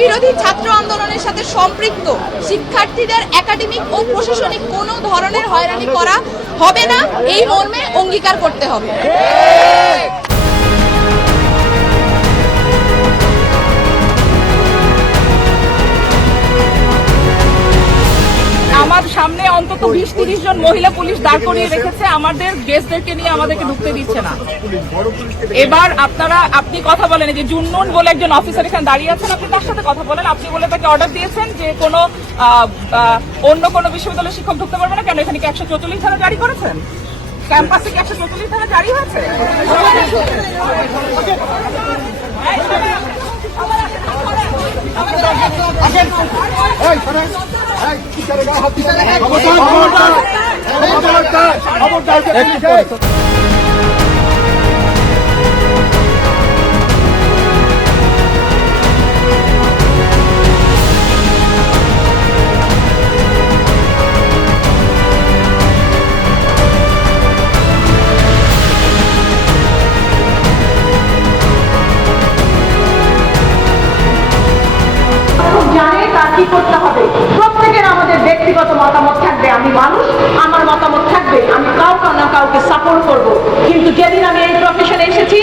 বিরোধী ছাত্র আন্দোলনের সাথে সম্পৃক্ত শিক্ষার্থীদের একাডেমিক ও প্রশাসনিক কোনো ধরনের হয়রানি করা হবে না, এই মর্মে অঙ্গীকার করতে হবে। আমার সামনে অন্তত 20-30 জন মহিলা পুলিশ দাঁড় করিয়ে রেখেছে, আমাদের গেস্টদেরকে নিয়ে আমাদেরকে ঢুকতে দিচ্ছে না। এবার আপনি কথা বলেন, যে জুন্নুন বলে একজন অফিসার এখানে দাঁড়িয়ে আছেন, আপনি তার সাথে কথা বলেন। আপনি বলে তাকে অর্ডার দিয়েছেন যে অন্য কোনো বিশ্ববিদ্যালয়ের শিক্ষক ঢুকতে পারবে না কেন? এখানে কি 144 ধারা জারি করেছেন? ক্যাম্পাসে কি 144 ধারা জারি হয়েছে? কি করতে হবে, প্রত্যেকের আমাদের ব্যক্তিগত মতামত থাকবে। আমি মানুষ, আমার মতামত থাকবে, আমি কাউকে না কাউকে সাপোর্ট করব। কিন্তু যেদিন আমি এই প্রফেশনে এসেছি